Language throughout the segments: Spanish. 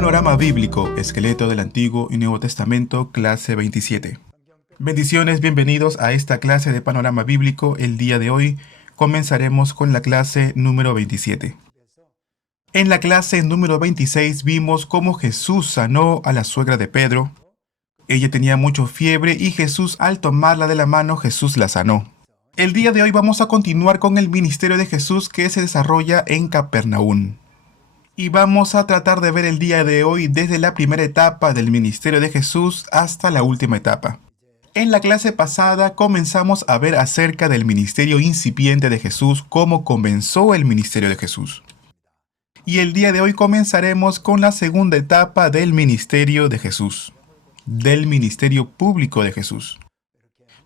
Panorama Bíblico, Esqueleto del Antiguo y Nuevo Testamento, clase 27. Bendiciones, bienvenidos a esta clase de Panorama Bíblico. El día de hoy comenzaremos con la clase número 27. En la clase número 26 vimos cómo Jesús sanó a la suegra de Pedro. Ella tenía mucha fiebre y Jesús, al tomarla de la mano, Jesús la sanó. El día de hoy vamos a continuar con el ministerio de Jesús que se desarrolla en Capernaum. Y vamos a tratar de ver el día de hoy desde la primera etapa del ministerio de Jesús hasta la última etapa. En la clase pasada comenzamos a ver acerca del ministerio incipiente de Jesús, cómo comenzó el ministerio de Jesús. Y el día de hoy comenzaremos con la segunda etapa del ministerio de Jesús, del ministerio público de Jesús.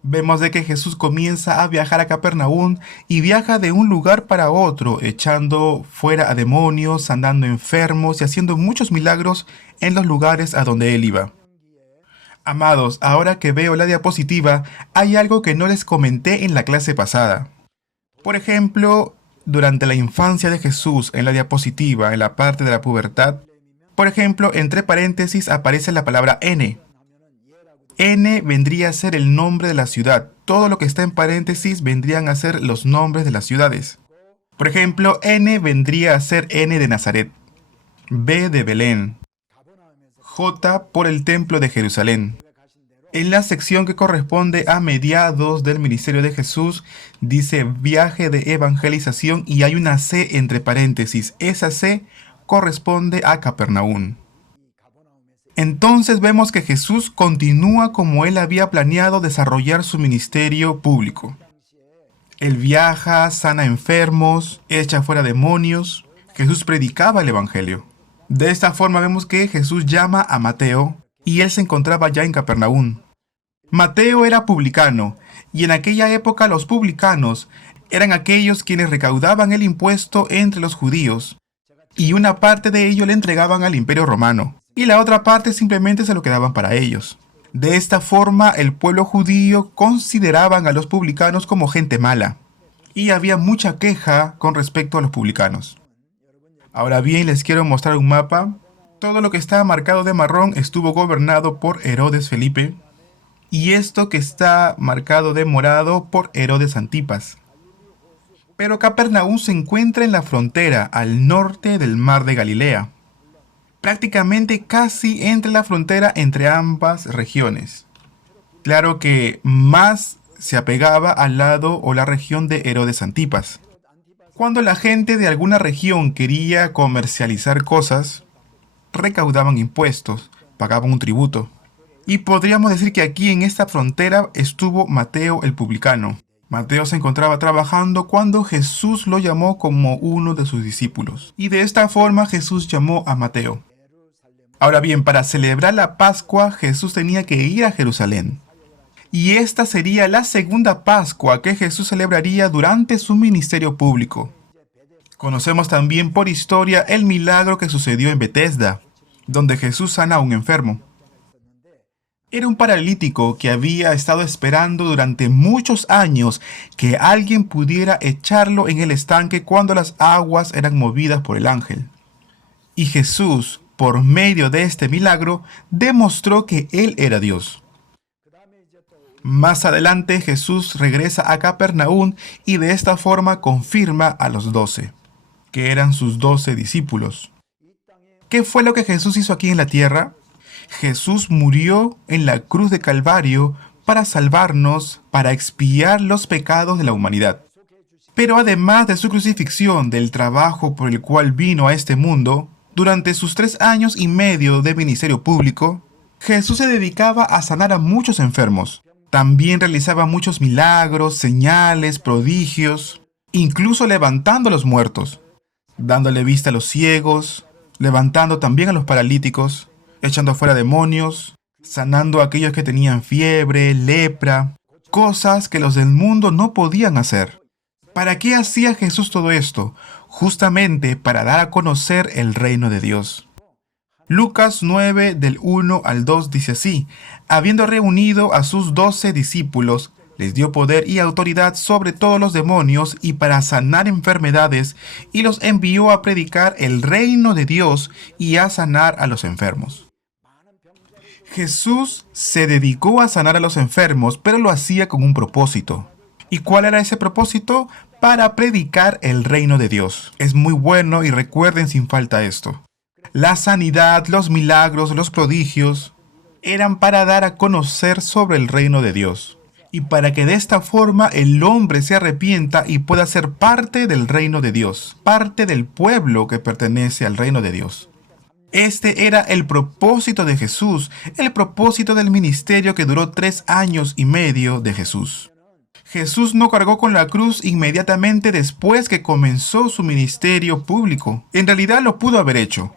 Vemos de que Jesús comienza a viajar a Capernaum y viaja de un lugar para otro, echando fuera a demonios, sanando enfermos y haciendo muchos milagros en los lugares a donde él iba. Amados, ahora que veo la diapositiva, hay algo que no les comenté en la clase pasada. Por ejemplo, durante la infancia de Jesús, en la diapositiva, en la parte de la pubertad, por ejemplo, entre paréntesis aparece la palabra N. N vendría a ser el nombre de la ciudad. Todo lo que está en paréntesis vendrían a ser los nombres de las ciudades. Por ejemplo, N vendría a ser N de Nazaret, B de Belén, J por el templo de Jerusalén. En la sección que corresponde a mediados del ministerio de Jesús, dice viaje de evangelización y hay una C entre paréntesis. Esa C corresponde a Capernaum. Entonces vemos que Jesús continúa como él había planeado desarrollar su ministerio público. Él viaja, sana enfermos, echa fuera demonios. Jesús predicaba el evangelio. De esta forma vemos que Jesús llama a Mateo y él se encontraba ya en Capernaum. Mateo era publicano y en aquella época los publicanos eran aquellos quienes recaudaban el impuesto entre los judíos y una parte de ello le entregaban al Imperio Romano. Y la otra parte simplemente se lo quedaban para ellos. De esta forma, el pueblo judío consideraban a los publicanos como gente mala. Y había mucha queja con respecto a los publicanos. Ahora bien, les quiero mostrar un mapa. Todo lo que está marcado de marrón estuvo gobernado por Herodes Felipe. Y esto que está marcado de morado por Herodes Antipas. Pero Capernaum se encuentra en la frontera, al norte del mar de Galilea. Prácticamente casi entre la frontera entre ambas regiones. Claro que más se apegaba al lado o la región de Herodes Antipas. Cuando la gente de alguna región quería comercializar cosas, recaudaban impuestos, pagaban un tributo. Y podríamos decir que aquí en esta frontera estuvo Mateo el publicano. Mateo se encontraba trabajando cuando Jesús lo llamó como uno de sus discípulos. Y de esta forma Jesús llamó a Mateo. Ahora bien, para celebrar la Pascua, Jesús tenía que ir a Jerusalén. Y esta sería la segunda Pascua que Jesús celebraría durante su ministerio público. Conocemos también por historia el milagro que sucedió en Betesda, donde Jesús sana a un enfermo. Era un paralítico que había estado esperando durante muchos años que alguien pudiera echarlo en el estanque cuando las aguas eran movidas por el ángel. Y Jesús, por medio de este milagro, demostró que Él era Dios. Más adelante Jesús regresa a Capernaum y de esta forma confirma a los 12, que eran sus 12 discípulos. ¿Qué fue lo que Jesús hizo aquí en la tierra? Jesús murió en la cruz de Calvario para salvarnos, para expiar los pecados de la humanidad. Pero además de su crucifixión, del trabajo por el cual vino a este mundo, durante sus 3 años y medio de ministerio público, Jesús se dedicaba a sanar a muchos enfermos. También realizaba muchos milagros, señales, prodigios, incluso levantando a los muertos, dándole vista a los ciegos, levantando también a los paralíticos, echando fuera demonios, sanando a aquellos que tenían fiebre, lepra, cosas que los del mundo no podían hacer. ¿Para qué hacía Jesús todo esto? Justamente para dar a conocer el reino de Dios. Lucas 9 del 1 al 2 dice así: habiendo reunido a sus 12 discípulos, Les dio poder y autoridad sobre todos los demonios y para sanar enfermedades, y los envió a predicar el reino de Dios y a sanar a los enfermos. Jesús se dedicó a sanar a los enfermos, pero lo hacía con un propósito. ¿Y cuál era ese propósito? Para predicar el reino de Dios. Es muy bueno y recuerden sin falta esto. La sanidad, los milagros, los prodigios eran para dar a conocer sobre el reino de Dios y para que de esta forma el hombre se arrepienta y pueda ser parte del reino de Dios, parte del pueblo que pertenece al reino de Dios. Este era el propósito de Jesús, el propósito del ministerio que duró 3 años y medio de Jesús. Jesús no cargó con la cruz inmediatamente después que comenzó su ministerio público. En realidad lo pudo haber hecho.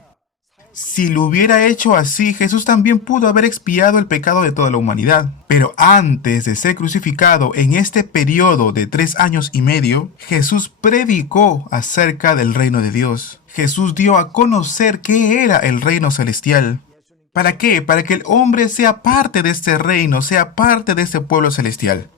Si lo hubiera hecho así, Jesús también pudo haber expiado el pecado de toda la humanidad. Pero antes de ser crucificado, en este periodo de 3 años y medio, Jesús predicó acerca del reino de Dios. Jesús dio a conocer qué era el reino celestial. ¿Para qué? Para que el hombre sea parte de este reino, sea parte de este pueblo celestial.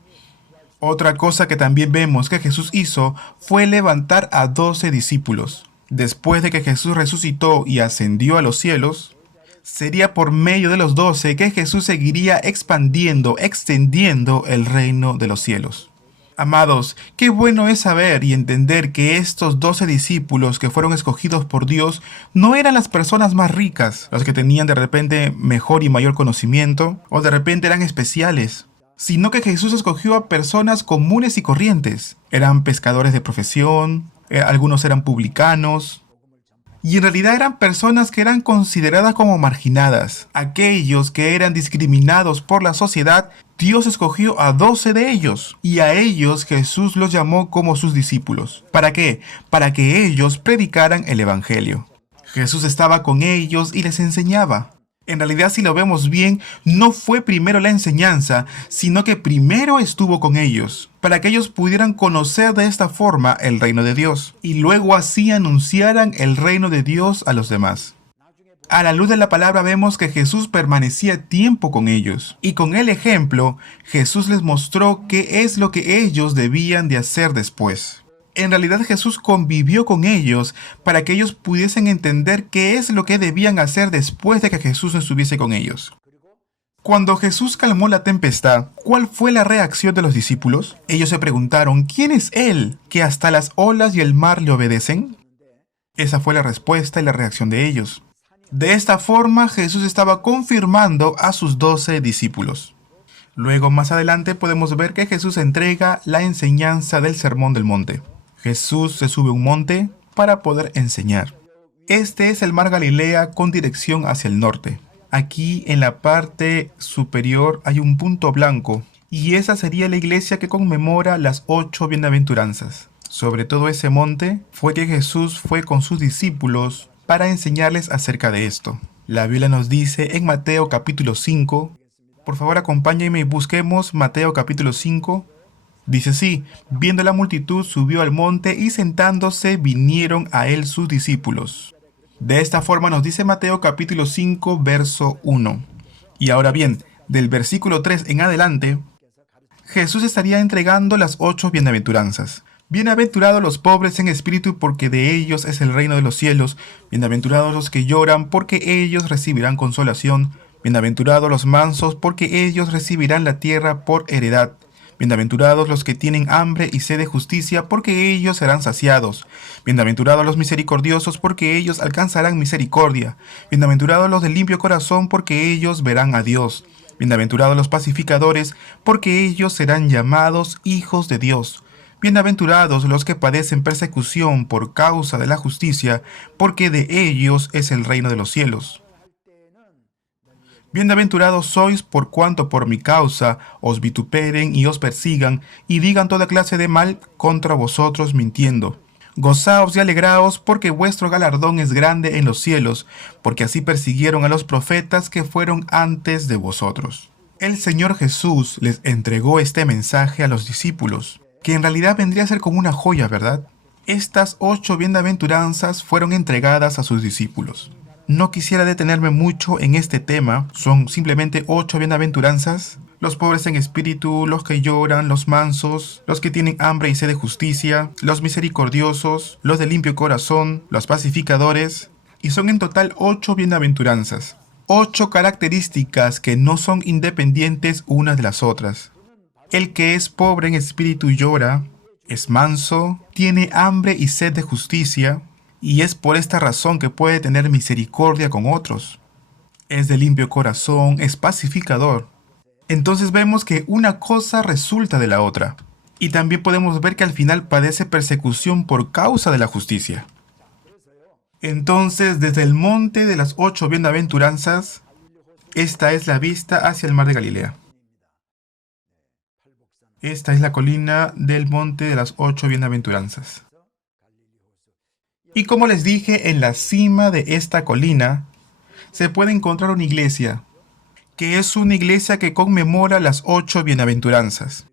Otra cosa que también vemos que Jesús hizo fue levantar a 12 discípulos. Después de que Jesús resucitó y ascendió a los cielos, sería por medio de los 12 que Jesús seguiría expandiendo, extendiendo el reino de los cielos. Amados, qué bueno es saber y entender que estos 12 discípulos que fueron escogidos por Dios no eran las personas más ricas, las que tenían de repente mejor y mayor conocimiento, o de repente eran especiales, sino que Jesús escogió a personas comunes y corrientes. Eran pescadores de profesión, algunos eran publicanos, y en realidad eran personas que eran consideradas como marginadas. Aquellos que eran discriminados por la sociedad, Dios escogió a 12 de ellos, y a ellos Jesús los llamó como sus discípulos. ¿Para qué? Para que ellos predicaran el Evangelio. Jesús estaba con ellos y les enseñaba. En realidad, si lo vemos bien, no fue primero la enseñanza, sino que primero estuvo con ellos, para que ellos pudieran conocer de esta forma el reino de Dios, y luego así anunciaran el reino de Dios a los demás. A la luz de la palabra vemos que Jesús permanecía tiempo con ellos, y con el ejemplo, Jesús les mostró qué es lo que ellos debían de hacer después. En realidad Jesús convivió con ellos para que ellos pudiesen entender qué es lo que debían hacer después de que Jesús estuviese con ellos. Cuando Jesús calmó la tempestad, ¿cuál fue la reacción de los discípulos? Ellos se preguntaron, ¿quién es Él que hasta las olas y el mar le obedecen? Esa fue la respuesta y la reacción de ellos. De esta forma Jesús estaba confirmando a sus 12 discípulos. Luego más adelante podemos ver que Jesús entrega la enseñanza del Sermón del Monte. Jesús se sube a un monte para poder enseñar. Este es el mar Galilea con dirección hacia el norte. Aquí en la parte superior hay un punto blanco y esa sería la iglesia que conmemora las 8 bienaventuranzas. Sobre todo ese monte fue que Jesús fue con sus discípulos para enseñarles acerca de esto. La Biblia nos dice en Mateo capítulo 5, por favor acompáñenme y busquemos Mateo capítulo 5. Dice así, viendo la multitud subió al monte y sentándose vinieron a él sus discípulos. De esta forma nos dice Mateo capítulo 5 verso 1. Y ahora bien, del versículo 3 en adelante, Jesús estaría entregando las 8 bienaventuranzas. Bienaventurados los pobres en espíritu, porque de ellos es el reino de los cielos. Bienaventurados los que lloran, porque ellos recibirán consolación. Bienaventurados los mansos, porque ellos recibirán la tierra por heredad. Bienaventurados los que tienen hambre y sed de justicia, porque ellos serán saciados. Bienaventurados los misericordiosos, porque ellos alcanzarán misericordia. Bienaventurados los de limpio corazón, porque ellos verán a Dios. Bienaventurados los pacificadores, porque ellos serán llamados hijos de Dios. Bienaventurados los que padecen persecución por causa de la justicia, porque de ellos es el reino de los cielos. Bienaventurados sois por cuanto por mi causa os vituperen y os persigan, y digan toda clase de mal contra vosotros mintiendo. Gozaos y alegraos, porque vuestro galardón es grande en los cielos, porque así persiguieron a los profetas que fueron antes de vosotros. El Señor Jesús les entregó este mensaje a los discípulos, que en realidad vendría a ser como una joya, ¿verdad? Estas 8 bienaventuranzas fueron entregadas a sus discípulos. No quisiera detenerme mucho en este tema, son simplemente 8 bienaventuranzas, los pobres en espíritu, los que lloran, los mansos, los que tienen hambre y sed de justicia, los misericordiosos, los de limpio corazón, los pacificadores, y son en total 8 bienaventuranzas. 8 características que no son independientes unas de las otras. El que es pobre en espíritu llora, es manso, tiene hambre y sed de justicia, y es por esta razón que puede tener misericordia con otros. Es de limpio corazón, es pacificador. Entonces vemos que una cosa resulta de la otra. Y también podemos ver que al final padece persecución por causa de la justicia. Entonces, desde el monte de las 8 bienaventuranzas, esta es la vista hacia el mar de Galilea. Esta es la colina del monte de las 8 bienaventuranzas. Y como les dije, en la cima de esta colina se puede encontrar una iglesia, que es una iglesia que conmemora las 8 bienaventuranzas.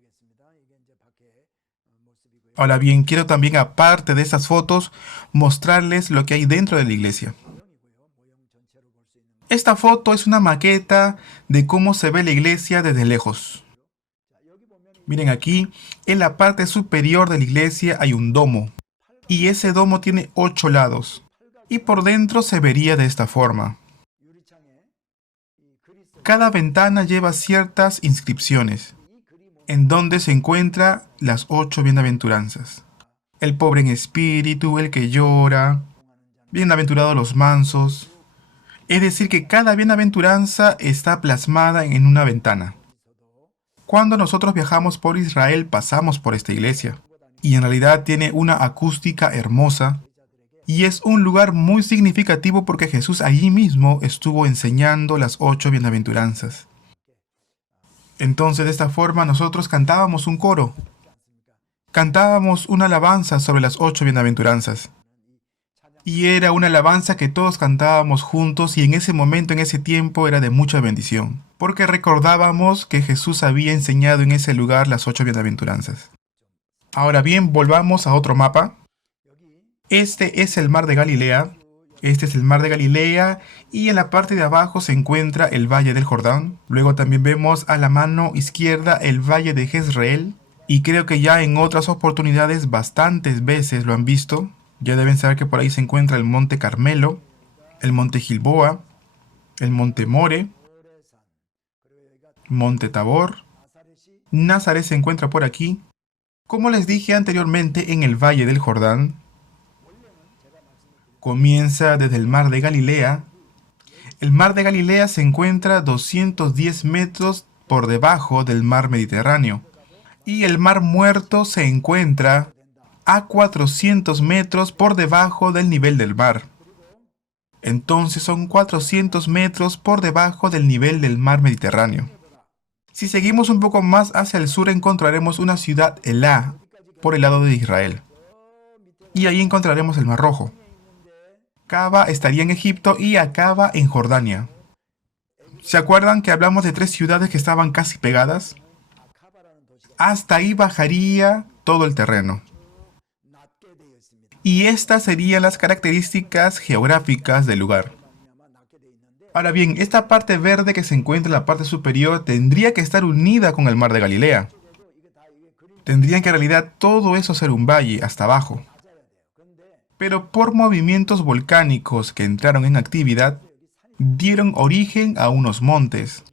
Ahora bien, quiero también, aparte de estas fotos, mostrarles lo que hay dentro de la iglesia. Esta foto es una maqueta de cómo se ve la iglesia desde lejos. Miren aquí, en la parte superior de la iglesia hay un domo. Y ese domo tiene 8 lados. Y por dentro se vería de esta forma. Cada ventana lleva ciertas inscripciones, en donde se encuentran las 8 bienaventuranzas. El pobre en espíritu, el que llora, bienaventurados los mansos. Es decir, que cada bienaventuranza está plasmada en una ventana. Cuando nosotros viajamos por Israel pasamos por esta iglesia. Y en realidad tiene una acústica hermosa. Y es un lugar muy significativo porque Jesús allí mismo estuvo enseñando las 8 bienaventuranzas. Entonces de esta forma nosotros cantábamos un coro. Cantábamos una alabanza sobre las 8 bienaventuranzas. Y era una alabanza que todos cantábamos juntos y en ese momento, en ese tiempo, era de mucha bendición. Porque recordábamos que Jesús había enseñado en ese lugar las 8 bienaventuranzas. Ahora bien, volvamos a otro mapa. Este es el mar de Galilea. Este es el mar de Galilea y en la parte de abajo se encuentra el valle del Jordán. Luego también vemos a la mano izquierda el valle de Jezreel. Y creo que ya en otras oportunidades bastantes veces lo han visto. Ya deben saber que por ahí se encuentra el monte Carmelo, el monte Gilboa, el monte More, monte Tabor. Nazaret se encuentra por aquí. Como les dije anteriormente, en el valle del Jordán comienza desde el mar de Galilea. El mar de Galilea se encuentra 210 metros por debajo del mar Mediterráneo. Y el mar Muerto se encuentra a 400 metros por debajo del nivel del mar. Entonces son 400 metros por debajo del nivel del mar Mediterráneo. Si seguimos un poco más hacia el sur encontraremos una ciudad Elá, por el lado de Israel. Y ahí encontraremos el Mar Rojo. Caba estaría en Egipto y Acaba en Jordania. ¿Se acuerdan que hablamos de 3 ciudades que estaban casi pegadas? Hasta ahí bajaría todo el terreno. Y estas serían las características geográficas del lugar. Ahora bien, esta parte verde que se encuentra en la parte superior tendría que estar unida con el mar de Galilea. Tendrían que en realidad todo eso ser un valle hasta abajo. Pero por movimientos volcánicos que entraron en actividad, dieron origen a unos montes.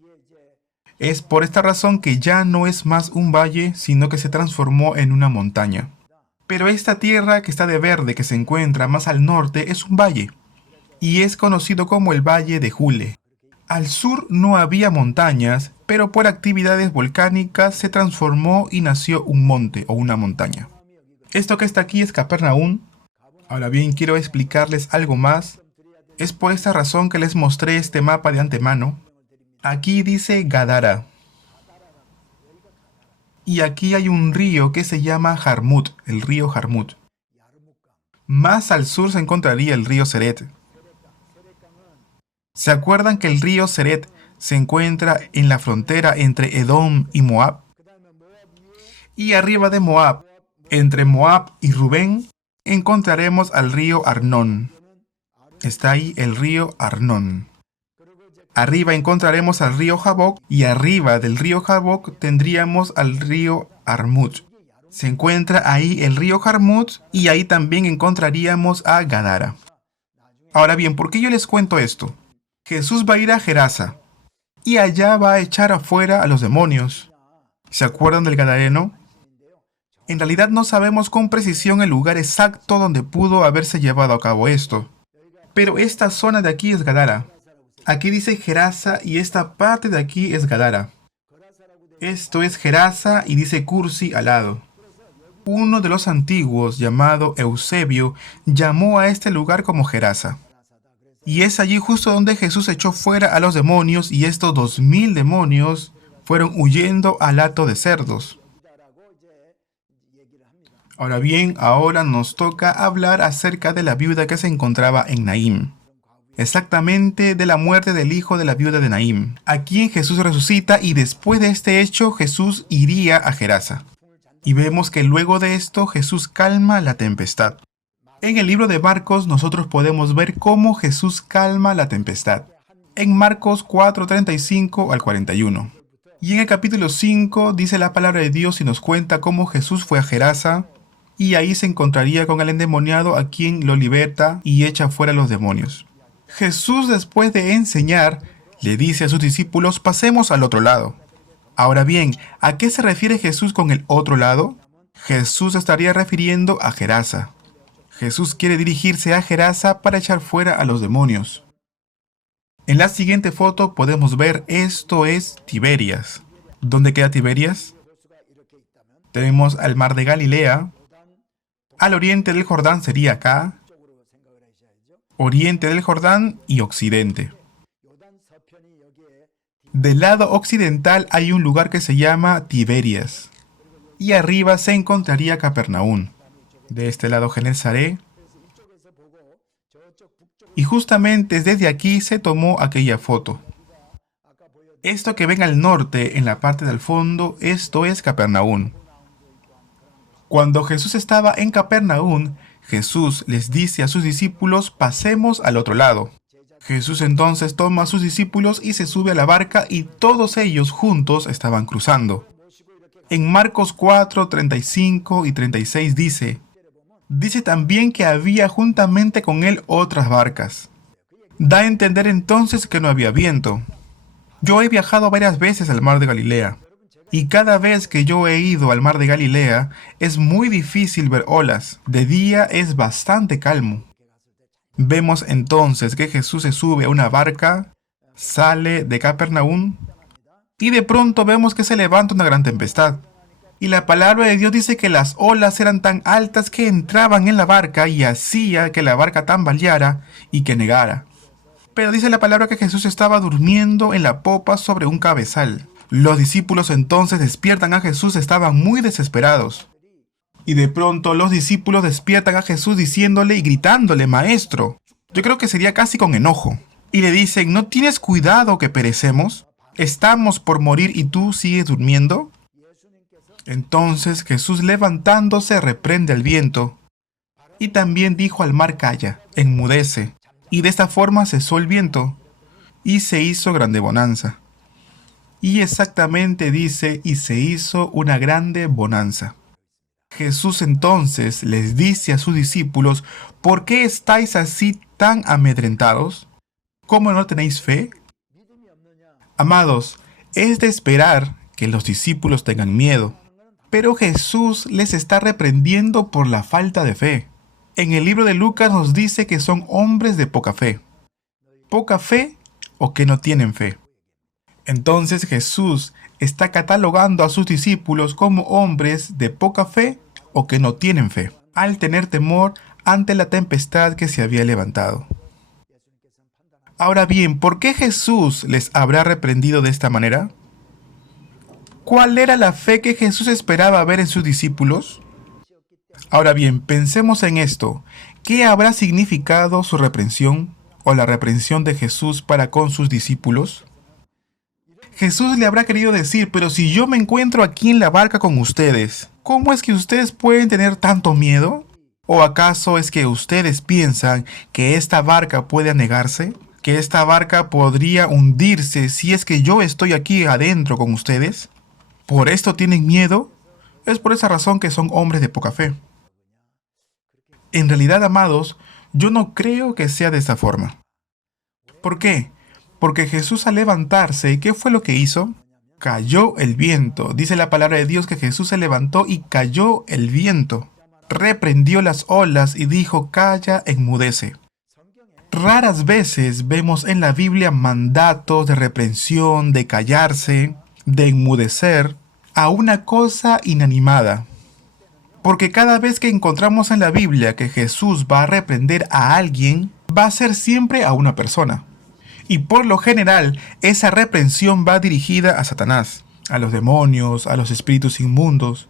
Es por esta razón que ya no es más un valle, sino que se transformó en una montaña. Pero esta tierra que está de verde, que se encuentra más al norte, es un valle, y es conocido como el Valle de Jule. Al sur no había montañas, pero por actividades volcánicas se transformó y nació un monte o una montaña. Esto que está aquí es Capernaum. Ahora bien, quiero explicarles algo más. Es por esta razón que les mostré este mapa de antemano. Aquí dice Gadara. Y aquí hay un río que se llama Jarmut, el río Jarmut. Más al sur se encontraría el río Seret. ¿Se acuerdan que el río Seret se encuentra en la frontera entre Edom y Moab? Y arriba de Moab, entre Moab y Rubén, encontraremos al río Arnón. Está ahí el río Arnón. Arriba encontraremos al río Jaboc y arriba del río Jaboc tendríamos al río Armut. Se encuentra ahí el río Jarmut y ahí también encontraríamos a Gadara. Ahora bien, ¿por qué yo les cuento esto? Jesús va a ir a Gerasa y allá va a echar afuera a los demonios. ¿Se acuerdan del Gadareno? En realidad no sabemos con precisión el lugar exacto donde pudo haberse llevado a cabo esto. Pero esta zona de aquí es Gadara. Aquí dice Gerasa y esta parte de aquí es Gadara. Esto es Gerasa y dice Cursi al lado. Uno de los antiguos, llamado Eusebio, llamó a este lugar como Gerasa. Y es allí justo donde Jesús echó fuera a los demonios y estos 2000 demonios fueron huyendo al hato de cerdos. Ahora bien, ahora nos toca hablar acerca de la viuda que se encontraba en Naín. Exactamente de la muerte del hijo de la viuda de Naín, a quien Jesús resucita y después de este hecho Jesús iría a Gerasa. Y vemos que luego de esto Jesús calma la tempestad. En el libro de Marcos nosotros podemos ver cómo Jesús calma la tempestad. En Marcos 4:35 al 41. Y en el capítulo 5 dice la palabra de Dios y nos cuenta cómo Jesús fue a Gerasa y ahí se encontraría con el endemoniado a quien lo liberta y echa fuera los demonios. Jesús, después de enseñar, le dice a sus discípulos: pasemos al otro lado. Ahora bien, ¿a qué se refiere Jesús con el otro lado? Jesús estaría refiriendo a Gerasa. Jesús quiere dirigirse a Gerasa para echar fuera a los demonios. En la siguiente foto podemos ver esto es Tiberias. ¿Dónde queda Tiberias? Tenemos al mar de Galilea. Al oriente del Jordán sería acá. Oriente del Jordán y occidente. Del lado occidental hay un lugar que se llama Tiberias. Y arriba se encontraría Capernaum. De este lado Genesaret. Y justamente desde aquí se tomó aquella foto. Esto que ven al norte, en la parte del fondo, esto es Capernaum. Cuando Jesús estaba en Capernaum, Jesús les dice a sus discípulos: pasemos al otro lado. Jesús entonces toma a sus discípulos y se sube a la barca y todos ellos juntos estaban cruzando. En Marcos 4, 35 y 36 dice también que había juntamente con él otras barcas. Da a entender entonces que no había viento. Yo he viajado varias veces al mar de Galilea, y cada vez que yo he ido al mar de Galilea es muy difícil ver olas. De día es bastante calmo. Vemos entonces que Jesús se sube a una barca, sale de Capernaum, y de pronto vemos que se levanta una gran tempestad. Y la palabra de Dios dice que las olas eran tan altas que entraban en la barca y hacía que la barca tambaleara y que negara. Pero dice la palabra que Jesús estaba durmiendo en la popa sobre un cabezal. Los discípulos entonces despiertan a Jesús, estaban muy desesperados. Y de pronto los discípulos despiertan a Jesús diciéndole y gritándole: Maestro. Yo creo que sería casi con enojo. Y le dicen: ¿no tienes cuidado que perecemos? ¿Estamos por morir y tú sigues durmiendo? Entonces Jesús, levantándose, reprende al viento y también dijo al mar: calla, enmudece. Y de esta forma cesó el viento y se hizo grande bonanza. Y exactamente dice: y se hizo una grande bonanza. Jesús entonces les dice a sus discípulos: ¿por qué estáis así tan amedrentados? ¿Cómo no tenéis fe? Amados, es de esperar que los discípulos tengan miedo. Pero Jesús les está reprendiendo por la falta de fe. En el libro de Lucas nos dice que son hombres de poca fe. ¿Poca fe o que no tienen fe? Entonces Jesús está catalogando a sus discípulos como hombres de poca fe o que no tienen fe, al tener temor ante la tempestad que se había levantado. Ahora bien, ¿por qué Jesús les habrá reprendido de esta manera? ¿Cuál era la fe que Jesús esperaba ver en sus discípulos? Ahora bien, pensemos en esto. ¿Qué habrá significado su reprensión o la reprensión de Jesús para con sus discípulos? Jesús le habrá querido decir: pero si yo me encuentro aquí en la barca con ustedes, ¿cómo es que ustedes pueden tener tanto miedo? ¿O acaso es que ustedes piensan que esta barca puede anegarse? que esta barca podría hundirse si es que yo estoy aquí adentro con ustedes? ¿Por esto tienen miedo? Es por esa razón que son hombres de poca fe. En realidad, amados, yo no creo que sea de esta forma. ¿Por qué? Porque Jesús al levantarse, ¿qué fue lo que hizo? Cayó el viento. Dice la palabra de Dios que Jesús se levantó y cayó el viento. Reprendió las olas y dijo, calla, enmudece. Raras veces vemos en la Biblia mandatos de reprensión, de callarse, de enmudecer a una cosa inanimada. Porque cada vez que encontramos en la Biblia que Jesús va a reprender a alguien, va a ser siempre a una persona. Y por lo general, esa reprensión va dirigida a Satanás, a los demonios, a los espíritus inmundos.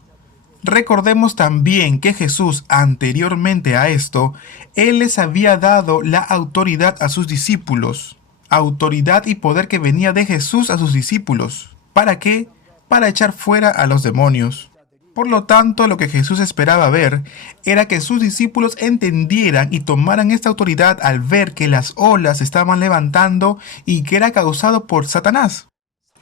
Recordemos también que Jesús, anteriormente a esto, Él les había dado la autoridad a sus discípulos. Autoridad y poder que venía de Jesús a sus discípulos. ¿Para qué? Para echar fuera a los demonios. Por lo tanto, lo que Jesús esperaba ver era que sus discípulos entendieran y tomaran esta autoridad al ver que las olas se estaban levantando y que era causado por Satanás.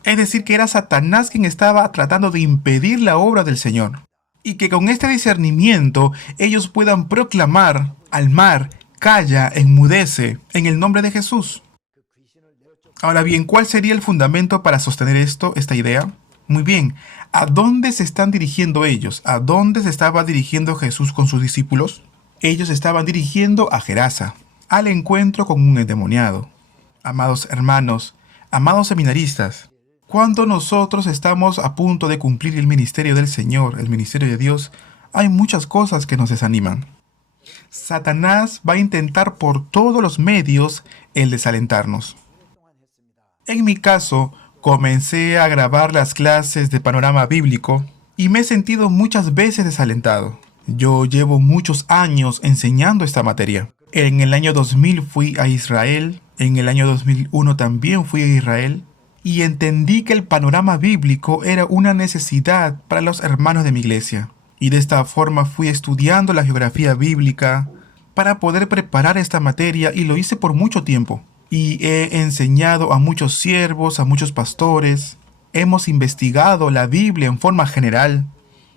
Es decir, que era Satanás quien estaba tratando de impedir la obra del Señor. Y que con este discernimiento ellos puedan proclamar al mar, calla, enmudece, en el nombre de Jesús. Ahora bien, ¿cuál sería el fundamento para sostener esta idea? Muy bien, ¿a dónde se están dirigiendo ellos? ¿A dónde se estaba dirigiendo Jesús con sus discípulos? Ellos estaban dirigiendo a Gerasa, al encuentro con un endemoniado. Amados hermanos, amados seminaristas, cuando nosotros estamos a punto de cumplir el ministerio del Señor, el ministerio de Dios, hay muchas cosas que nos desaniman. Satanás va a intentar por todos los medios el desalentarnos. En mi caso, comencé a grabar las clases de panorama bíblico y me he sentido muchas veces desalentado. Yo llevo muchos años enseñando esta materia. En el año 2000 fui a Israel, en el año 2001 también fui a Israel y entendí que el panorama bíblico era una necesidad para los hermanos de mi iglesia. Y de esta forma fui estudiando la geografía bíblica para poder preparar esta materia y lo hice por mucho tiempo. Y he enseñado a muchos siervos, a muchos pastores. Hemos investigado la Biblia en forma general.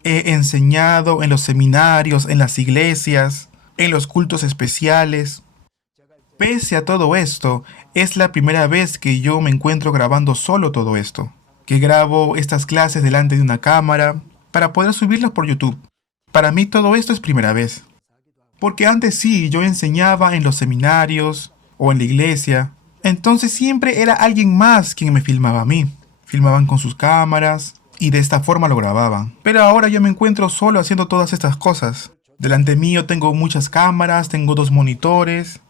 He enseñado en los seminarios, en las iglesias, en los cultos especiales. Pese a todo esto, es la primera vez que yo me encuentro grabando solo todo esto. Que grabo estas clases delante de una cámara para poder subirlas por YouTube. Para mí todo esto es primera vez. Porque antes sí, yo enseñaba en los seminarios o en la iglesia. Entonces siempre era alguien más quien me filmaba a mí. Filmaban con sus cámaras y de esta forma lo grababan. Pero ahora yo me encuentro solo haciendo todas estas cosas. Delante mío tengo muchas cámaras, tengo 2 monitores.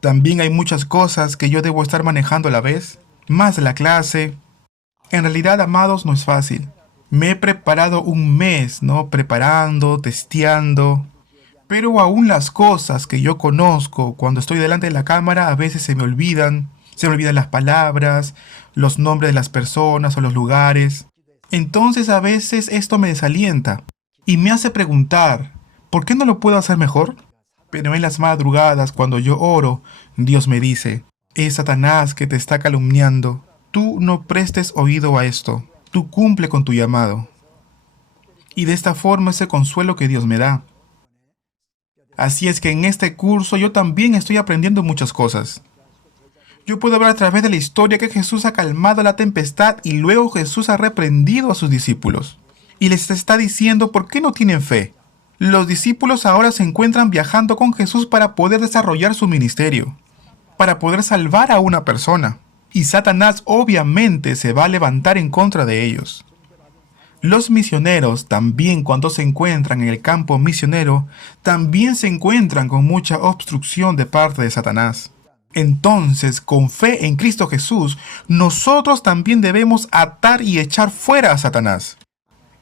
También hay muchas cosas que yo debo estar manejando a la vez, más la clase. En realidad, amados, no es fácil. Me he preparado un mes, ¿no? Preparando, testeando. Pero aún las cosas que yo conozco cuando estoy delante de la cámara a veces se me olvidan. Se me olvidan las palabras, los nombres de las personas o los lugares. Entonces a veces esto me desalienta y me hace preguntar, ¿por qué no lo puedo hacer mejor? Pero en las madrugadas, cuando yo oro, Dios me dice, es Satanás que te está calumniando. Tú no prestes oído a esto. Tú cumple con tu llamado. Y de esta forma es el consuelo que Dios me da. Así es que en este curso yo también estoy aprendiendo muchas cosas. Yo puedo ver a través de la historia que Jesús ha calmado la tempestad y luego Jesús ha reprendido a sus discípulos. Y les está diciendo por qué no tienen fe. Los discípulos ahora se encuentran viajando con Jesús para poder desarrollar su ministerio, para poder salvar a una persona. Y Satanás obviamente se va a levantar en contra de ellos. Los misioneros también cuando se encuentran en el campo misionero, también se encuentran con mucha obstrucción de parte de Satanás. Entonces, con fe en Cristo Jesús, nosotros también debemos atar y echar fuera a Satanás.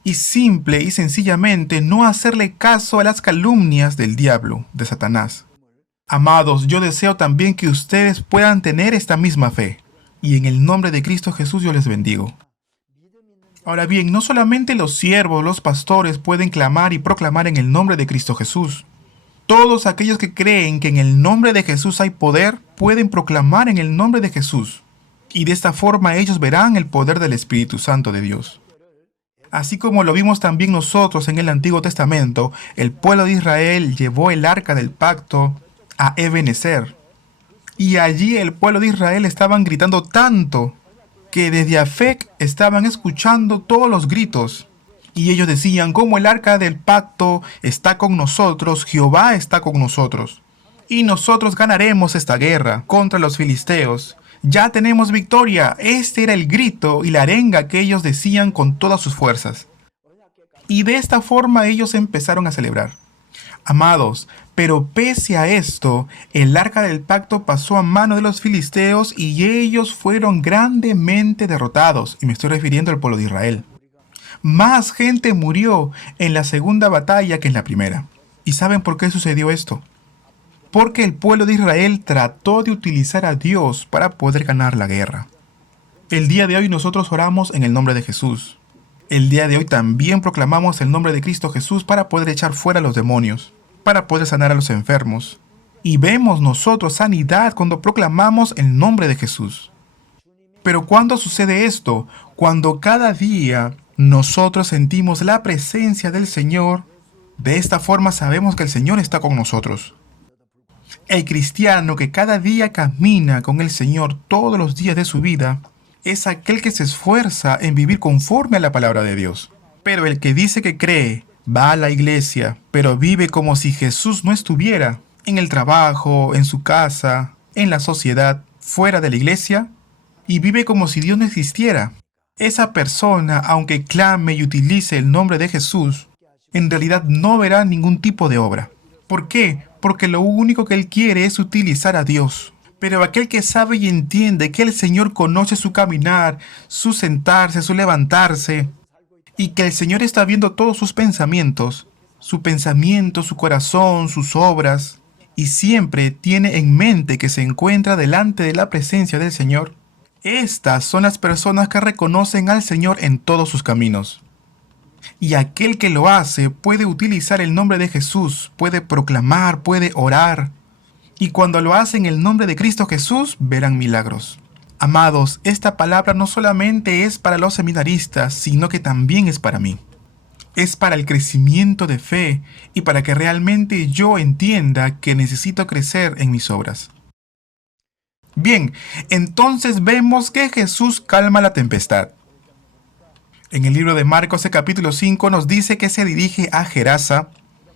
Y simple y sencillamente no hacerle caso a las calumnias del diablo, de Satanás. Amados, yo deseo también que ustedes puedan tener esta misma fe. Y en el nombre de Cristo Jesús yo les bendigo. Ahora bien, no solamente los siervos, los pastores pueden clamar y proclamar en el nombre de Cristo Jesús. Todos aquellos que creen que en el nombre de Jesús hay poder, pueden proclamar en el nombre de Jesús. Y de esta forma ellos verán el poder del Espíritu Santo de Dios. Así como lo vimos también nosotros en el Antiguo Testamento, el pueblo de Israel llevó el arca del pacto a Ebenezer. Y allí el pueblo de Israel estaban gritando tanto que desde Afec estaban escuchando todos los gritos. Y ellos decían, como el arca del pacto está con nosotros, Jehová está con nosotros. Y nosotros ganaremos esta guerra contra los filisteos. Ya tenemos victoria. Este era el grito y la arenga que ellos decían con todas sus fuerzas. Y de esta forma ellos empezaron a celebrar. Amados, pero pese a esto, el arca del pacto pasó a mano de los filisteos y ellos fueron grandemente derrotados. Y me estoy refiriendo al pueblo de Israel. Más gente murió en la segunda batalla que en la primera. ¿Y saben por qué sucedió esto? Porque el pueblo de Israel trató de utilizar a Dios para poder ganar la guerra. El día de hoy nosotros oramos en el nombre de Jesús. El día de hoy también proclamamos el nombre de Cristo Jesús para poder echar fuera a los demonios, para poder sanar a los enfermos. Y vemos nosotros sanidad cuando proclamamos el nombre de Jesús. Pero ¿cuándo sucede esto? Cuando cada día nosotros sentimos la presencia del Señor. De esta forma sabemos que el Señor está con nosotros. El cristiano que cada día camina con el Señor todos los días de su vida es aquel que se esfuerza en vivir conforme a la palabra de Dios. Pero el que dice que cree, va a la iglesia, pero vive como si Jesús no estuviera en el trabajo, en su casa, en la sociedad, fuera de la iglesia, y vive como si Dios no existiera. Esa persona, aunque clame y utilice el nombre de Jesús, en realidad no verá ningún tipo de obra. ¿Por qué? Porque lo único que él quiere es utilizar a Dios. Pero aquel que sabe y entiende que el Señor conoce su caminar, su sentarse, su levantarse, y que el Señor está viendo todos sus pensamientos, su pensamiento, su corazón, sus obras, y siempre tiene en mente que se encuentra delante de la presencia del Señor, estas son las personas que reconocen al Señor en todos sus caminos. Y aquel que lo hace puede utilizar el nombre de Jesús, puede proclamar, puede orar. Y cuando lo hace en el nombre de Cristo Jesús, verán milagros. Amados, esta palabra no solamente es para los seminaristas, sino que también es para mí. Es para el crecimiento de fe y para que realmente yo entienda que necesito crecer en mis obras. Bien, entonces vemos que Jesús calma la tempestad. En el libro de Marcos, el capítulo 5, nos dice que se dirige a Gerasa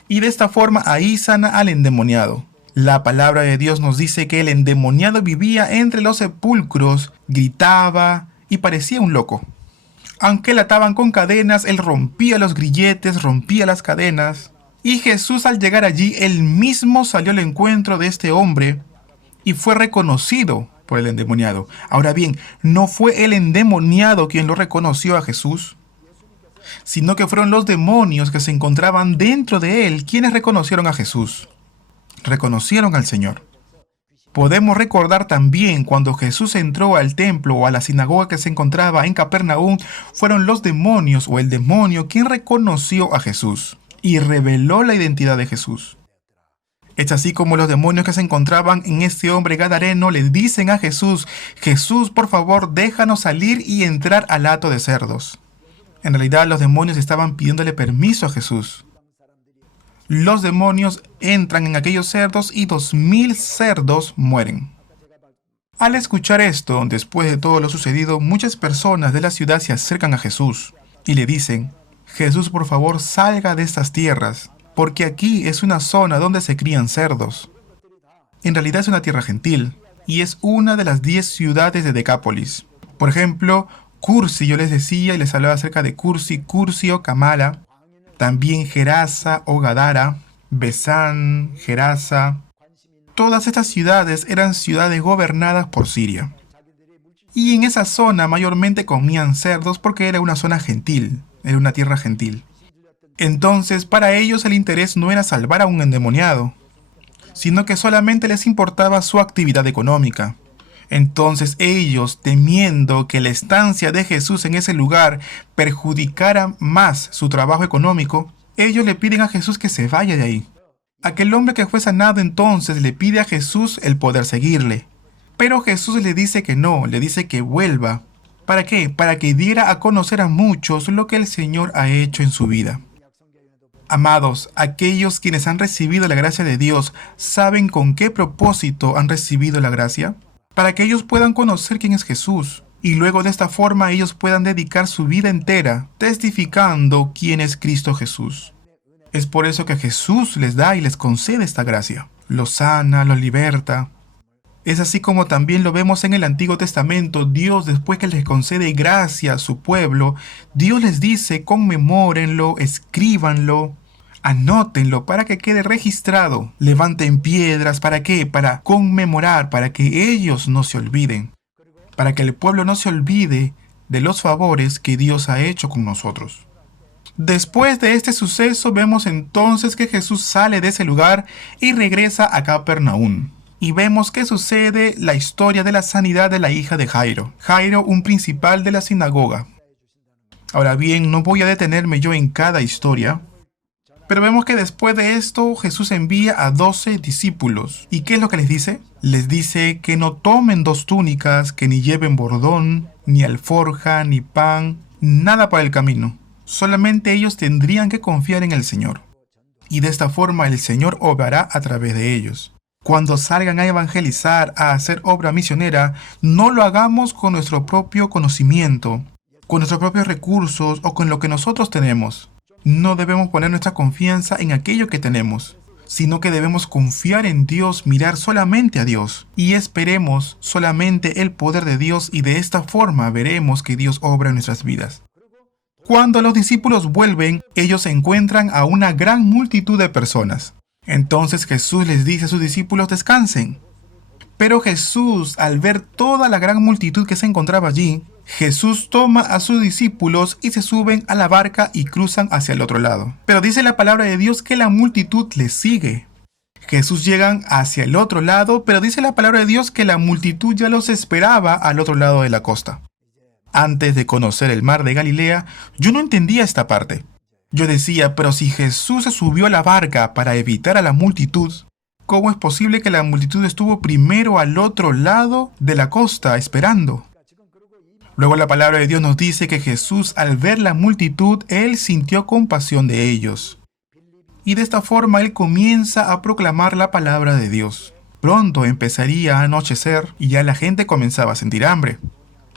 y de esta forma ahí sana al endemoniado. La palabra de Dios nos dice que el endemoniado vivía entre los sepulcros, gritaba y parecía un loco. Aunque le ataban con cadenas, él rompía los grilletes, rompía las cadenas. Y Jesús, al llegar allí, él mismo salió al encuentro de este hombre y fue reconocido por el endemoniado. Ahora bien, no fue el endemoniado quien lo reconoció a Jesús, sino que fueron los demonios que se encontraban dentro de él quienes reconocieron a Jesús. Reconocieron al Señor. Podemos recordar también cuando Jesús entró al templo o a la sinagoga que se encontraba en Capernaum, fueron los demonios o el demonio quien reconoció a Jesús y reveló la identidad de Jesús. Es así como los demonios que se encontraban en este hombre gadareno le dicen a Jesús: Jesús, por favor, déjanos salir y entrar al hato de cerdos. En realidad los demonios estaban pidiéndole permiso a Jesús. Los demonios entran en aquellos cerdos y 2000 cerdos mueren. Al escuchar esto, después de todo lo sucedido, muchas personas de la ciudad se acercan a Jesús y le dicen: Jesús, por favor, salga de estas tierras, porque aquí es una zona donde se crían cerdos. En realidad es una tierra gentil, y es una de las 10 ciudades de Decápolis. Por ejemplo, Cursi, yo les decía y les hablaba acerca de Cursi, Curcio, Camala, también Gerasa o Gadara, Besán, Gerasa. Todas estas ciudades eran ciudades gobernadas por Siria. Y en esa zona mayormente comían cerdos porque era una zona gentil, era una tierra gentil. Entonces, para ellos el interés no era salvar a un endemoniado, sino que solamente les importaba su actividad económica. Entonces ellos, temiendo que la estancia de Jesús en ese lugar perjudicara más su trabajo económico, ellos le piden a Jesús que se vaya de ahí. Aquel hombre que fue sanado entonces le pide a Jesús el poder seguirle, Pero Jesús le dice que no, le dice que vuelva. ¿Para qué? Para que diera a conocer a muchos lo que el Señor ha hecho en su vida. Amados, aquellos quienes han recibido la gracia de Dios, ¿saben con qué propósito han recibido la gracia? Para que ellos puedan conocer quién es Jesús, y luego de esta forma ellos puedan dedicar su vida entera testificando quién es Cristo Jesús. Es por eso que Jesús les da y les concede esta gracia. Los sana, los liberta. Es así como también lo vemos en el Antiguo Testamento. Dios, después que les concede gracia a su pueblo, Dios les dice: conmemórenlo, escríbanlo, anótenlo para que quede registrado. Levanten piedras, ¿para qué? Para conmemorar, para que ellos no se olviden. Para que el pueblo no se olvide de los favores que Dios ha hecho con nosotros. Después de este suceso, vemos entonces que Jesús sale de ese lugar y regresa a Capernaum. Y vemos que sucede la historia de la sanidad de la hija de Jairo. Jairo, un principal de la sinagoga. Ahora bien, no voy a detenerme yo en cada historia, pero vemos que después de esto Jesús envía a 12 discípulos. ¿Y qué es lo que les dice? Les dice que no tomen 2 túnicas, que ni lleven bordón, ni alforja, ni pan, nada para el camino. Solamente ellos tendrían que confiar en el Señor. Y de esta forma el Señor obrará a través de ellos. Cuando salgan a evangelizar, a hacer obra misionera, no lo hagamos con nuestro propio conocimiento, con nuestros propios recursos o con lo que nosotros tenemos. No debemos poner nuestra confianza en aquello que tenemos, sino que debemos confiar en Dios, mirar solamente a Dios y esperemos solamente el poder de Dios, y de esta forma veremos que Dios obra en nuestras vidas. Cuando los discípulos vuelven, ellos encuentran a una gran multitud de personas. Entonces Jesús les dice a sus discípulos: descansen. Pero Jesús, al ver toda la gran multitud que se encontraba allí, Jesús toma a sus discípulos y se suben a la barca y cruzan hacia el otro lado. Pero dice la palabra de Dios que la multitud les sigue. Jesús llega hacia el otro lado, pero dice la palabra de Dios que la multitud ya los esperaba al otro lado de la costa. Antes de conocer el mar de Galilea, yo no entendía esta parte. Yo decía: pero si Jesús se subió a la barca para evitar a la multitud, ¿cómo es posible que la multitud estuvo primero al otro lado de la costa esperando? Luego la palabra de Dios nos dice que Jesús, al ver la multitud, Él sintió compasión de ellos. Y de esta forma Él comienza a proclamar la palabra de Dios. Pronto empezaría a anochecer y ya la gente comenzaba a sentir hambre.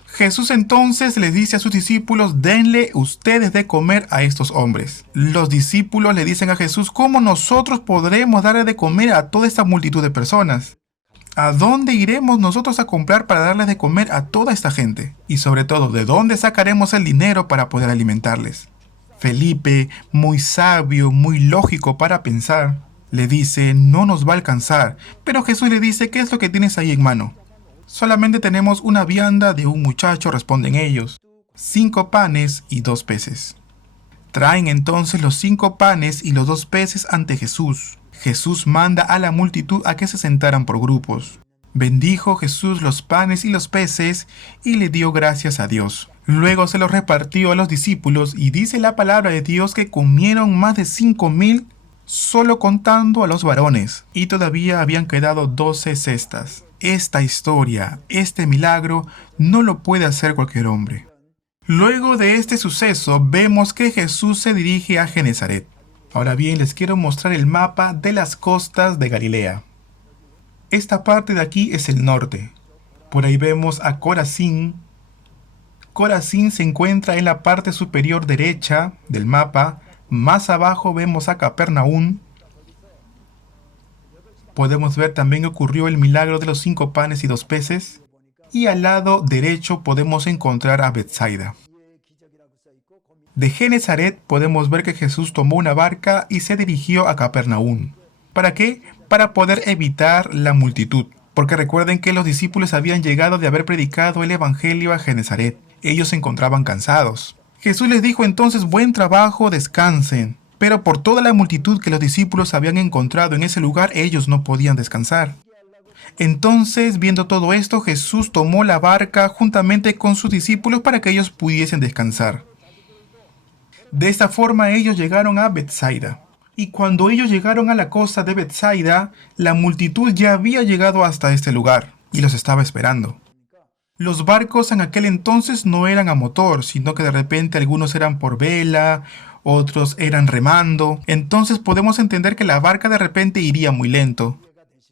Jesús entonces les dice a sus discípulos: denle ustedes de comer a estos hombres. Los discípulos le dicen a Jesús: ¿cómo nosotros podremos darle de comer a toda esta multitud de personas? ¿A dónde iremos nosotros a comprar para darles de comer a toda esta gente? Y sobre todo, ¿de dónde sacaremos el dinero para poder alimentarles? Felipe, muy sabio, muy lógico para pensar, le dice: no nos va a alcanzar. Pero Jesús le dice: ¿qué es lo que tienes ahí en mano? Solamente tenemos una vianda de un muchacho, responden ellos. 5 panes y 2 peces. Traen entonces los 5 panes y los 2 peces ante Jesús. Jesús manda a la multitud a que se sentaran por grupos. Bendijo Jesús los panes y los peces y le dio gracias a Dios. Luego se los repartió a los discípulos y dice la palabra de Dios que comieron más de 5,000 solo contando a los varones, y todavía habían quedado 12 cestas. Esta historia, este milagro, no lo puede hacer cualquier hombre. Luego de este suceso, vemos que Jesús se dirige a Genesaret. Ahora bien, les quiero mostrar el mapa de las costas de Galilea. Esta parte de aquí es el norte. Por ahí vemos a Corazín. Corazín se encuentra en la parte superior derecha del mapa. Más abajo vemos a Capernaum. Podemos ver también que ocurrió el milagro de los 5 panes y 2 peces. Y al lado derecho podemos encontrar a Betsaida. De Genesaret podemos ver que Jesús tomó una barca y se dirigió a Capernaum. ¿Para qué? Para poder evitar la multitud. Porque recuerden que los discípulos habían llegado de haber predicado el evangelio a Genesaret. Ellos se encontraban cansados. Jesús les dijo entonces: buen trabajo, descansen. Pero por toda la multitud que los discípulos habían encontrado en ese lugar, ellos no podían descansar. Entonces, viendo todo esto, Jesús tomó la barca juntamente con sus discípulos para que ellos pudiesen descansar. De esta forma ellos llegaron a Betsaida. Y cuando ellos llegaron a la costa de Betsaida, la multitud ya había llegado hasta este lugar. y los estaba esperando. Los barcos en aquel entonces no eran a motor, sino que de repente algunos eran por vela, otros eran remando. Entonces podemos entender que la barca de repente iría muy lento.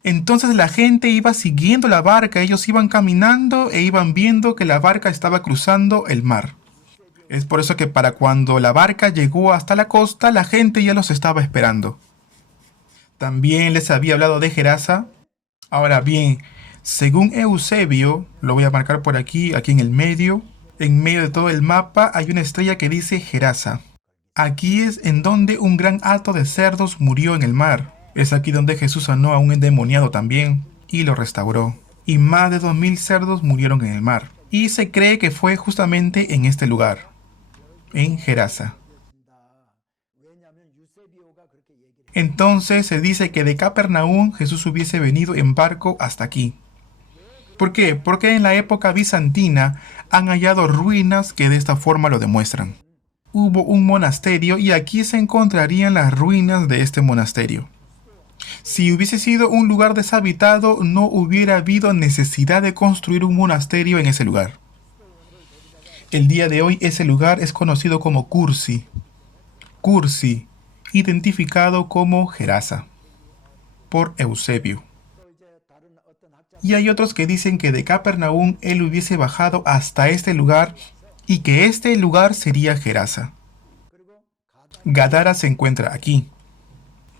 Entonces la gente iba siguiendo la barca, ellos iban caminando e iban viendo que la barca estaba cruzando el mar. Es por eso que para cuando la barca llegó hasta la costa, la gente ya los estaba esperando. También les había hablado de Gerasa. Ahora bien, según Eusebio, lo voy a marcar por aquí, aquí en medio de todo el mapa hay una estrella que dice Gerasa. Aquí es en donde un gran hato de cerdos murió en el mar. Es aquí donde Jesús sanó a un endemoniado también y lo restauró. Y más de 2000 cerdos murieron en el mar. Y se cree que fue justamente en este lugar, en Gerasa. Entonces se dice que de Capernaum Jesús hubiese venido en barco hasta aquí. ¿Por qué? Porque en la época bizantina han hallado ruinas que de esta forma lo demuestran. Hubo un monasterio y aquí se encontrarían las ruinas de este monasterio. Si hubiese sido un lugar deshabitado, no hubiera habido necesidad de construir un monasterio en ese lugar. El día de hoy ese lugar es conocido como Cursi. Cursi, identificado como Gerasa, por Eusebio. Y hay otros que dicen que de Capernaum él hubiese bajado hasta este lugar y que este lugar sería Gerasa. Gadara se encuentra aquí.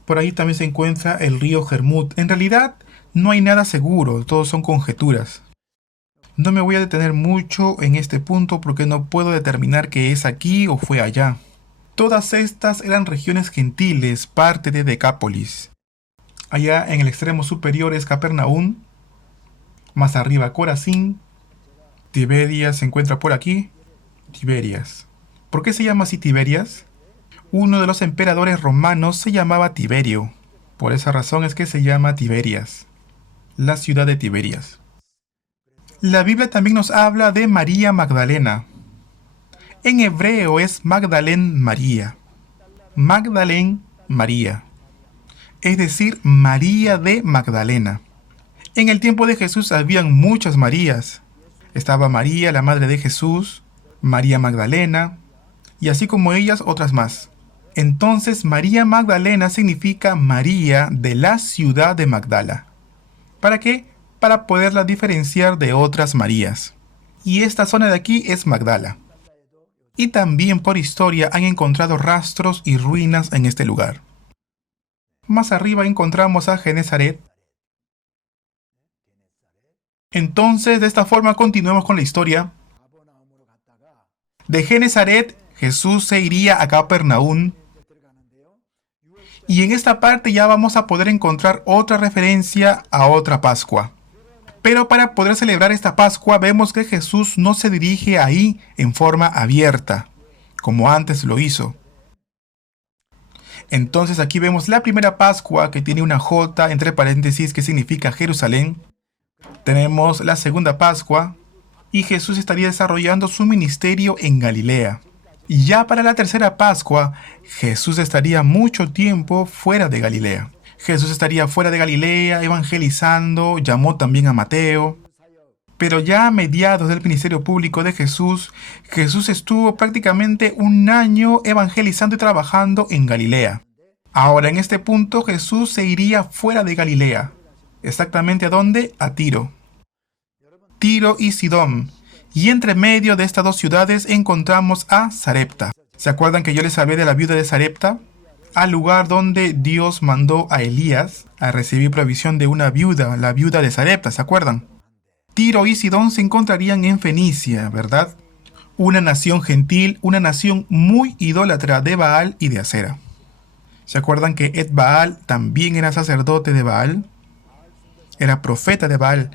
Por ahí también se encuentra el río Jermut. En realidad no hay nada seguro, todos son conjeturas. No me voy a detener mucho en este punto porque no puedo determinar que es aquí o fue allá. Todas estas eran regiones gentiles, parte de Decápolis. Allá en el extremo superior es Capernaum, más arriba Corazín, Tiberias se encuentra por aquí, Tiberias. ¿Por qué se llama así Tiberias? Uno de los emperadores romanos se llamaba Tiberio. Por esa razón es que se llama Tiberias, la ciudad de Tiberias. La Biblia también nos habla de María Magdalena. En hebreo es Magdalén María. Magdalén María. Es decir, María de Magdalena. En el tiempo de Jesús habían muchas Marías. Estaba María, la madre de Jesús, María Magdalena, y así como ellas otras más. Entonces María Magdalena significa María de la ciudad de Magdala. ¿Para qué? Para poderla diferenciar de otras Marías. Y esta zona de aquí es Magdala. Y también por historia han encontrado rastros y ruinas en este lugar. Más arriba encontramos a Genezaret. Entonces, de esta forma continuemos con la historia. De Genezaret, Jesús se iría a Capernaum. Y en esta parte ya vamos a poder encontrar otra referencia a otra Pascua. Pero para poder celebrar esta Pascua vemos que Jesús no se dirige ahí en forma abierta, como antes lo hizo. Entonces aquí vemos la primera Pascua que tiene una J entre paréntesis que significa Jerusalén. Tenemos la segunda Pascua y Jesús estaría desarrollando su ministerio en Galilea. Y ya para la tercera Pascua, Jesús estaría mucho tiempo fuera de Galilea. Jesús estaría fuera de Galilea evangelizando, llamó también a Mateo. Pero ya a mediados del ministerio público de Jesús, Jesús estuvo prácticamente un año evangelizando y trabajando en Galilea. Ahora en este punto Jesús se iría fuera de Galilea. ¿Exactamente a dónde? A Tiro. Tiro y Sidón. Y entre medio de estas dos ciudades encontramos a Sarepta. ¿Se acuerdan que yo les hablé de la viuda de Sarepta? Al lugar donde Dios mandó a Elías a recibir provisión de una viuda, la viuda de Sarepta, ¿se acuerdan? Tiro y Sidón se encontrarían en Fenicia, ¿verdad? Una nación gentil, una nación muy idólatra de Baal y de Acera. ¿Se acuerdan que Ed Baal también era sacerdote de Baal? Era profeta de Baal,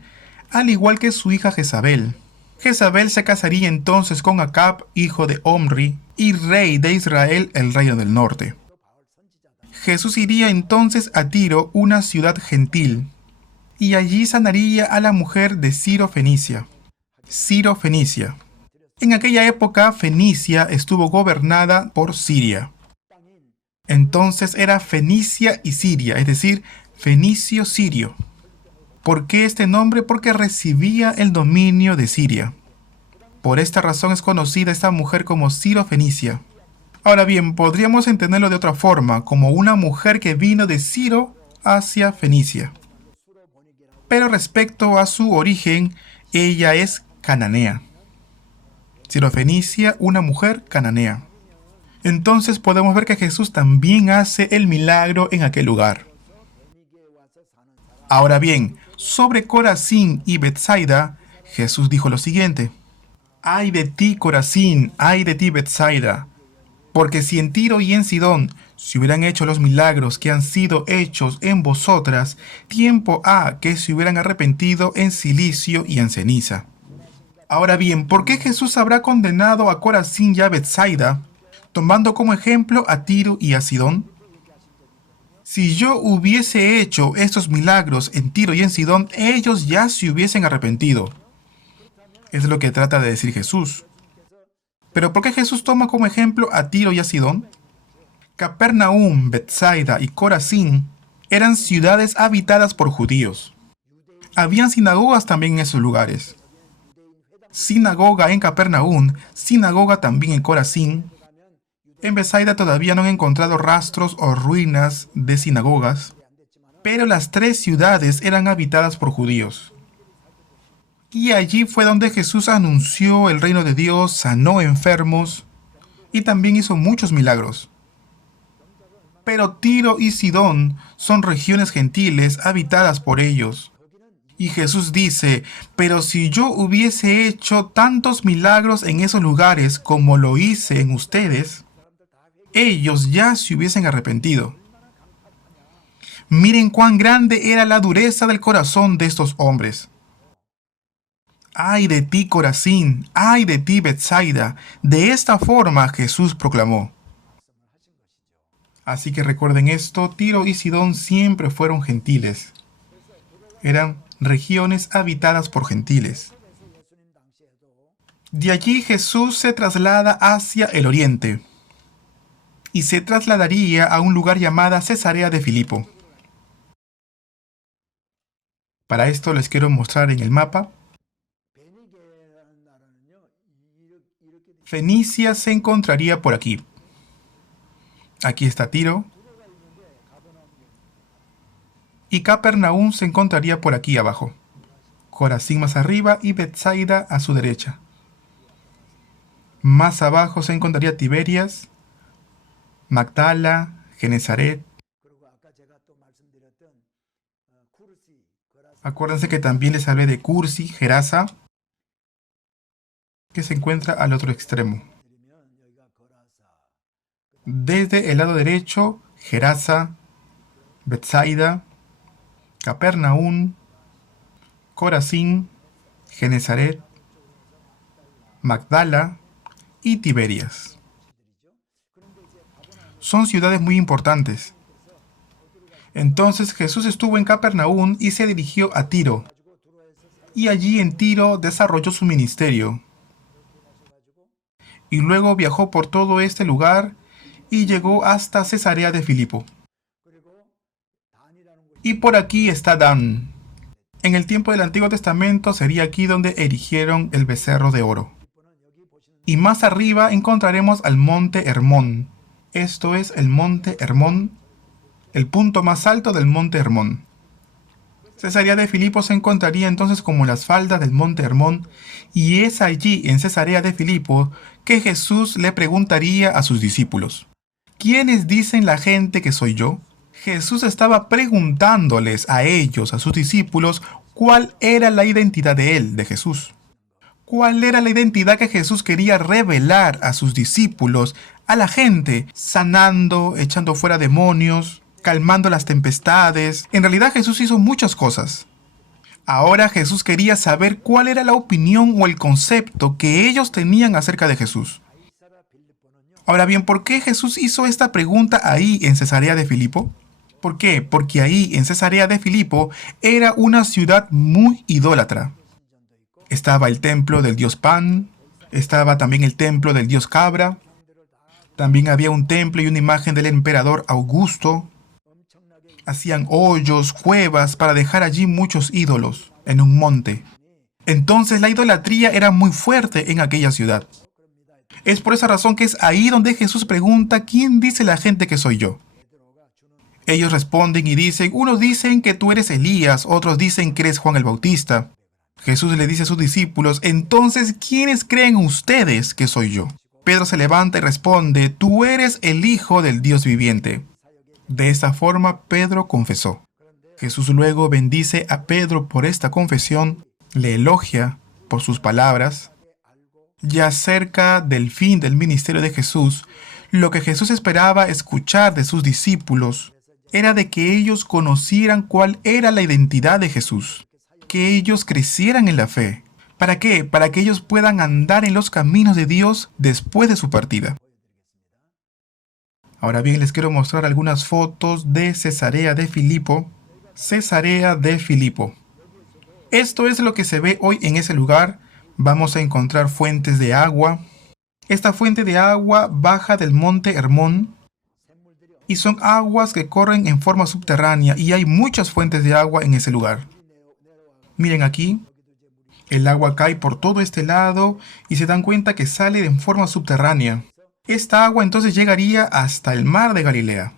al igual que su hija Jezabel. Jezabel se casaría entonces con Acab, hijo de Omri, y rey de Israel, el reino del norte. Jesús iría entonces a Tiro, una ciudad gentil, y allí sanaría a la mujer de Ciro Fenicia. Ciro Fenicia. En aquella época, Fenicia estuvo gobernada por Siria. Entonces era Fenicia y Siria, es decir, Fenicio-Sirio. ¿Por qué este nombre? Porque recibía el dominio de Siria. Por esta razón es conocida esta mujer como Ciro-Fenicia. Ahora bien, podríamos entenderlo de otra forma, como una mujer que vino de Ciro hacia Fenicia. Pero respecto a su origen, ella es cananea. Ciro-Fenicia, una mujer cananea. Entonces podemos ver que Jesús también hace el milagro en aquel lugar. Ahora bien, sobre Corazín y Betsaida, Jesús dijo lo siguiente: Ay de ti, Corazín, ay de ti, Betsaida, porque si en Tiro y en Sidón se hubieran hecho los milagros que han sido hechos en vosotras, tiempo ha que se hubieran arrepentido en cilicio y en ceniza. Ahora bien, ¿por qué Jesús habrá condenado a Corazín y a Betsaida, tomando como ejemplo a Tiro y a Sidón? Si yo hubiese hecho estos milagros en Tiro y en Sidón, ellos ya se hubiesen arrepentido. Es lo que trata de decir Jesús. ¿Pero por qué Jesús toma como ejemplo a Tiro y a Sidón? Capernaum, Betsaida y Corazín eran ciudades habitadas por judíos. Habían sinagogas también en esos lugares. Sinagoga en Capernaum, sinagoga también en Corazín. En Betsaida todavía no han encontrado rastros o ruinas de sinagogas, pero las tres ciudades eran habitadas por judíos. Y allí fue donde Jesús anunció el reino de Dios, sanó enfermos y también hizo muchos milagros. Pero Tiro y Sidón son regiones gentiles habitadas por ellos. Y Jesús dice: pero si yo hubiese hecho tantos milagros en esos lugares como lo hice en ustedes, ellos ya se hubiesen arrepentido. Miren cuán grande era la dureza del corazón de estos hombres. ¡Ay de ti, Corazín! ¡Ay de ti, Betsaida! De esta forma Jesús proclamó. Así que recuerden esto, Tiro y Sidón siempre fueron gentiles. Eran regiones habitadas por gentiles. De allí Jesús se traslada hacia el oriente y se trasladaría a un lugar llamado Cesarea de Filipo. Para esto les quiero mostrar en el mapa. Fenicia se encontraría por aquí. Aquí está Tiro. Y Capernaum se encontraría por aquí abajo. Corazín más arriba y Betsaida a su derecha. Más abajo se encontraría Tiberias, Magdala, Genezaret. Acuérdense que también les hablé de Cursi, Gerasa, que se encuentra al otro extremo. Desde el lado derecho, Gerasa, Betsaida, Capernaum, Corazín, Genezaret, Magdala y Tiberias. Son ciudades muy importantes. Entonces Jesús estuvo en Capernaum y se dirigió a Tiro. Y allí en Tiro desarrolló su ministerio. Y luego viajó por todo este lugar y llegó hasta Cesarea de Filipo. Y por aquí está Dan. En el tiempo del Antiguo Testamento sería aquí donde erigieron el becerro de oro. Y más arriba encontraremos al monte Hermón. Esto es el monte Hermón, el punto más alto del monte Hermón. Cesarea de Filipo se encontraría entonces como las faldas del monte Hermón, y es allí en Cesarea de Filipo que Jesús le preguntaría a sus discípulos: ¿quiénes dicen la gente que soy yo? Jesús estaba preguntándoles a ellos, a sus discípulos, cuál era la identidad de él, de Jesús. ¿Cuál era la identidad que Jesús quería revelar a sus discípulos, a la gente, sanando, echando fuera demonios, calmando las tempestades? En realidad Jesús hizo muchas cosas. Ahora Jesús quería saber cuál era la opinión o el concepto que ellos tenían acerca de Jesús. Ahora bien, ¿por qué Jesús hizo esta pregunta ahí en Cesarea de Filipo? ¿Por qué? Porque ahí en Cesarea de Filipo era una ciudad muy idólatra. Estaba el templo del dios Pan, estaba también el templo del dios Cabra, también había un templo y una imagen del emperador Augusto. Hacían hoyos, cuevas para dejar allí muchos ídolos en un monte. Entonces la idolatría era muy fuerte en aquella ciudad. Es por esa razón que es ahí donde Jesús pregunta: ¿quién dice la gente que soy yo? Ellos responden y dicen: unos dicen que tú eres Elías, otros dicen que eres Juan el Bautista. Jesús le dice a sus discípulos: entonces, ¿quiénes creen ustedes que soy yo? Pedro se levanta y responde: tú eres el Hijo del Dios viviente. De esta forma, Pedro confesó. Jesús luego bendice a Pedro por esta confesión, le elogia por sus palabras. Ya cerca del fin del ministerio de Jesús, lo que Jesús esperaba escuchar de sus discípulos era de que ellos conocieran cuál era la identidad de Jesús, que ellos crecieran en la fe. ¿Para qué? Para que ellos puedan andar en los caminos de Dios después de su partida. Ahora bien, les quiero mostrar algunas fotos de Cesarea de Filipo. Cesarea de Filipo. Esto es lo que se ve hoy en ese lugar. Vamos a encontrar fuentes de agua. Esta fuente de agua baja del monte Hermón y son aguas que corren en forma subterránea y hay muchas fuentes de agua en ese lugar. Miren aquí, el agua cae por todo este lado y se dan cuenta que sale en forma subterránea. Esta agua entonces llegaría hasta el mar de Galilea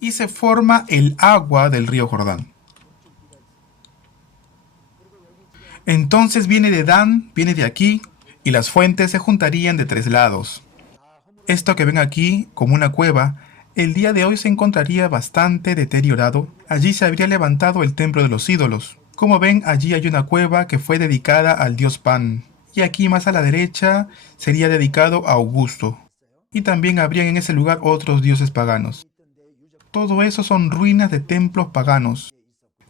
y se forma el agua del río Jordán. Entonces viene de Dan, viene de aquí, y las fuentes se juntarían de tres lados. Esto que ven aquí, como una cueva, el día de hoy se encontraría bastante deteriorado. Allí se habría levantado el templo de los ídolos. Como ven, allí hay una cueva que fue dedicada al dios Pan. Y aquí más a la derecha sería dedicado a Augusto. Y también habrían en ese lugar otros dioses paganos. Todo eso son ruinas de templos paganos.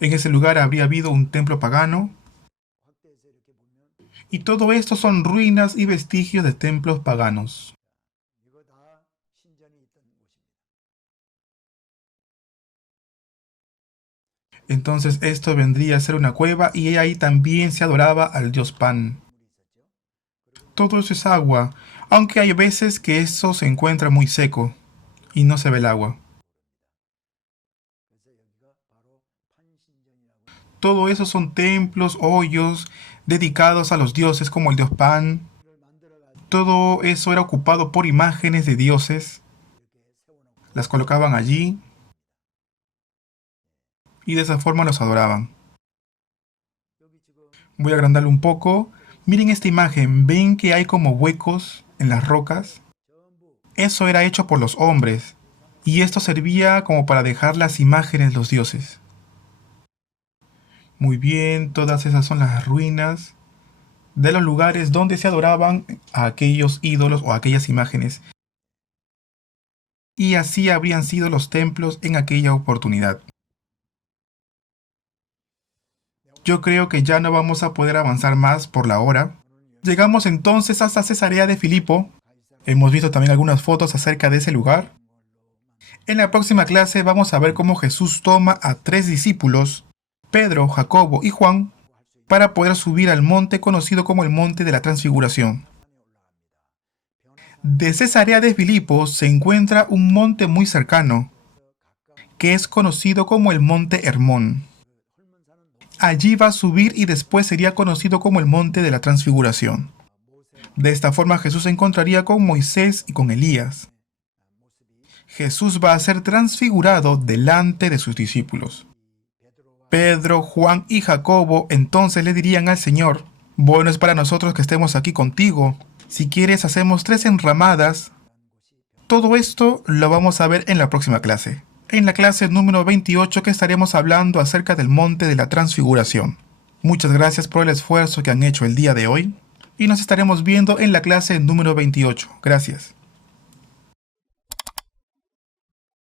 En ese lugar habría habido un templo pagano. Y todo esto son ruinas y vestigios de templos paganos. Entonces esto vendría a ser una cueva y ahí también se adoraba al dios Pan. Todo eso es agua, aunque hay veces que eso se encuentra muy seco y no se ve el agua. Todo eso son templos, hoyos, dedicados a los dioses como el dios Pan. Todo eso era ocupado por imágenes de dioses. Las colocaban allí y de esa forma los adoraban. Voy a agrandarlo un poco. Miren esta imagen, ¿ven que hay como huecos en las rocas? Eso era hecho por los hombres, y esto servía como para dejar las imágenes de los dioses. Muy bien, todas esas son las ruinas de los lugares donde se adoraban a aquellos ídolos o aquellas imágenes. Y así habrían sido los templos en aquella oportunidad. Yo creo que ya no vamos a poder avanzar más por la hora. Llegamos entonces hasta Cesarea de Filipo. Hemos visto también algunas fotos acerca de ese lugar. En la próxima clase vamos a ver cómo Jesús toma a tres discípulos, Pedro, Jacobo y Juan, para poder subir al monte conocido como el Monte de la Transfiguración. De Cesarea de Filipo se encuentra un monte muy cercano, que es conocido como el Monte Hermón. Allí va a subir y después sería conocido como el Monte de la Transfiguración. De esta forma Jesús se encontraría con Moisés y con Elías. Jesús va a ser transfigurado delante de sus discípulos. Pedro, Juan y Jacobo entonces le dirían al Señor: bueno es para nosotros que estemos aquí contigo. Si quieres hacemos 3 enramadas. Todo esto lo vamos a ver en la próxima clase. En la clase número 28 que estaremos hablando acerca del Monte de la Transfiguración. Muchas gracias por el esfuerzo que han hecho el día de hoy y nos estaremos viendo en la clase número 28. Gracias.